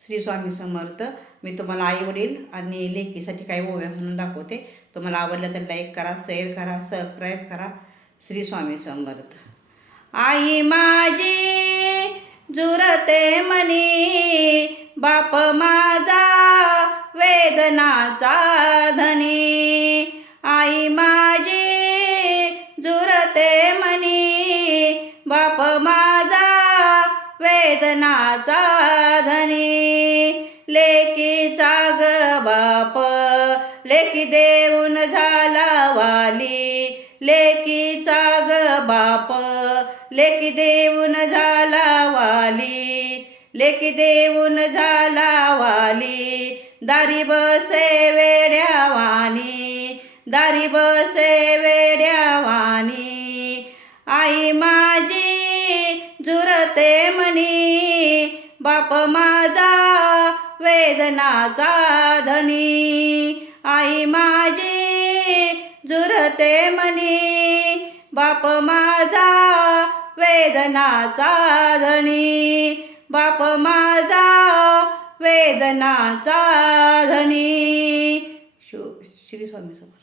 श्री स्वामी समर्थ. मी तुम्हाला आई वडील आणि लेकीसाठी काही ओव्या म्हणून दाखवते. तुम्हाला आवडलं तर लाईक करा, शेअर करा, सबस्क्राईब करा. श्री स्वामी समर्थ. आई माझी जुरते मनी, बाप माझा वेदनाचा धनी. आई माझी जुरते मनी, बाप माझा वेदनाचा धनी. लेकीचा ग बाप लेकी देऊन झाला वाली. लेकीचा ग बाप लेकी देऊन झाला वाली. लेकी देऊन झाला वाली. दारी बसे वेड्यावानी, दारी बसे वेड्यावानी. आई माझी जुरते मनी, बाप माझा वेदनाचा धनी. आई माझी जुरते मनी, बाप माझा वेदनाचा धनी. बाप माझा वेदनाचा धनी. श्री स्वामी समर्थ.